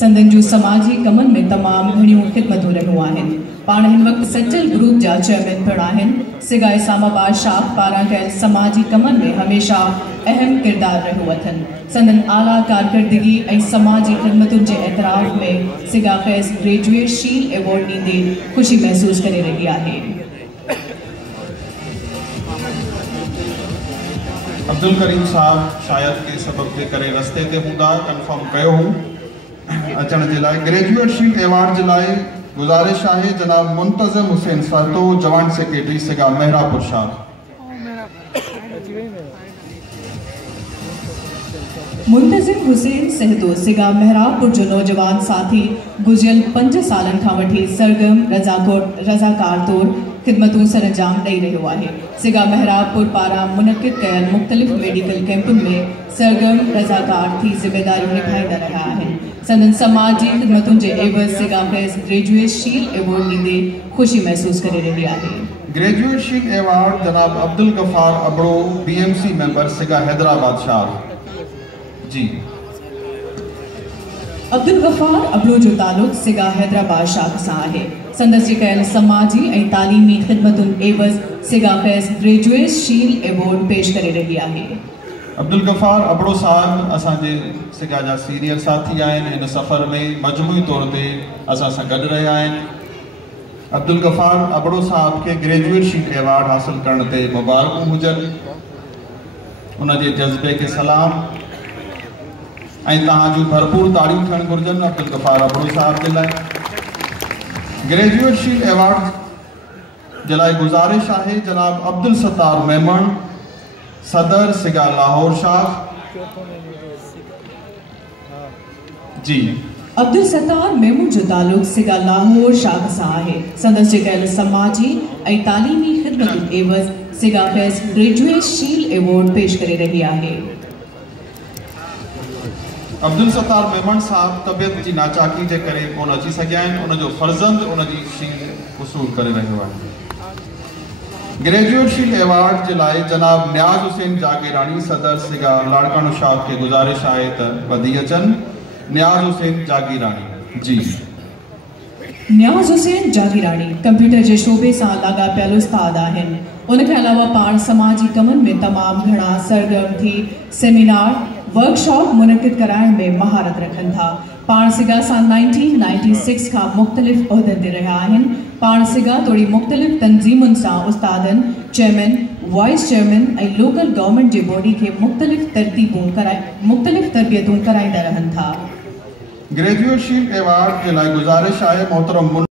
संदन जो समाजी कमन में तमाम घणियों खिदमतों रहियूं आहिनि। पाण हिन वक्त सचल ग्रुप जा चेयरमैन पिण आहिनि। सिगा इस्लामाबाद शाख पारां कयल समाजी कमन में हमेशा अहम किरदार रहियो अथनि। संदन आला कारकर्दगी ऐं समाजी खिदमतुनि जे एतराफ़ में सिगा फैज़ ग्रेजुएट शील्ड एवॉर्ड ॾींदे ख़ुशी महसूस करे रही आहे। अब्दुल करीम साहब शायद के सबब जे करे रस्ते ते हूंदा, कंफर्म कयो हूं अचण जे लाइ। ग्रेजुएट शील्ड एवॉर्ड जे लाइ गुज़ारिश आहे जनाब मुंतज़िम हुसैन सरतो, जॉइंट सेक्रेटरी सिगा मेहरापुर शाख। मुंतज़िम हुसैन सहतो सिगा मेहरापुर जो नौजवान साथी गुज़िरियल 5 सालन खां वठी सरगर्म रज़ाकार तौर खिदमतूं सरअंजाम ॾेई रहियो आहे। सिगा मेहरापुर पारां मुनक़िद कयल मुख़्तलिफ़ मेडिकल कैंपुनि में सरगर्म रज़ाकार थी ज़िम्मेदारियूं निभाईंदा रहिया आहिनि। संदन समाजी खिदमतुनि जे एवज़ सिगा फैज़ ग्रेजुएट शील्ड एवॉर्ड ॾींदे ख़ुशी महसूस करे रही आहे। ग्रेजुएट शील्ड एवॉर्ड जनाब अब्दुल गफ़ार अबड़ो, BMC मेंबर सिगा हैदराबाद शाख। जी अब्दुल गफ़ार अबड़ो जो ताल्लुक़ सिगा हैदराबाद शाख सां आहे। संदस जे कयल समाजी ऐं तालीमी खिदमतुनि एवज़ सिगा फैज़ ग्रेजुएट शील्ड एवॉर्ड पेश करे रही आहे। अब्दुल गफ़ार अबड़ो साहब असांजे सिगा जा सीनियर साथी आहिनि। हिन सफ़र में मजमूई तौर ते असां सां गॾु रहिया आहिनि। अब्दुल गफ़ार अबड़ो साहब के ग्रेजुएट शील्ड एवॉर्ड हासिल करण ते मुबारकूं हुजनि। उनजे जज़्बे के सलाम ऐं तव्हांजूं भरपूर ताड़ियूं थियणु घुरिजनि अब्दुल गफ़ार अबड़ो साहब जे लाइ। ग्रेजुएट शील्ड एवॉर्ड जे लाइ गुज़ारिश आहे जनाब अब्दुल सत्तार मेमन, सदर सिगा लाहौर शाख। जी अब्दुल सत्तार मेमन जो ताल्लुक़ सिगा लाहौर शाख सां आहे। संदस जे कयल समाजी ऐं तालीमी खिदमतुनि एवज़ सिगा फैज़ ग्रेजुएट शील्ड एवॉर्ड पेश करे रही आहे। अब्दुल सत्तार मेमन साहब तबियत जी नाचाकी जे करे कोन अची सघिया आहिनि। उनजो फर्ज़ंद उनजी शील्ड वसूल करे रहियो आहे। ग्रेजुएट शील्ड एवॉर्ड जे लाइ जनाब न्याज़ हुसैन जागीरानी, सदर सिगा लाड़कानो शाख के गुज़ारिश आहे त वधी अचनि। न्याज़ हुसैन जागीरानी। जी न्याज़ हुसैन जागीरानी कंप्यूटर जे शोबे सां लाॻापियल उस्ताद आहिनि। उनखे अलावा पाण समाजी कमनि में तमामु घणा सरगर्म थी सेमिनार वर्कशॉप मुनक़िद कराइण में महारत रखनि था। पाण सिगा सां 1996 खां मुख़्तलिफ़ उहिदनि ते रहिया आहिनि। पाण सिगा तोड़ी मुख़्तलिफ़ तंज़ीमुनि सां उस्तादनि, चेयरमैन, वाइस चेयरमैन ऐं लोकल गवर्नमेंट जे बॉडी खे मुख़्तलिफ़ तरबियतूं कराईंदा रहनि था। ग्रेजुएट शील्ड एवॉर्ड जे लाइ गुज़ारिश आहे मोहतरम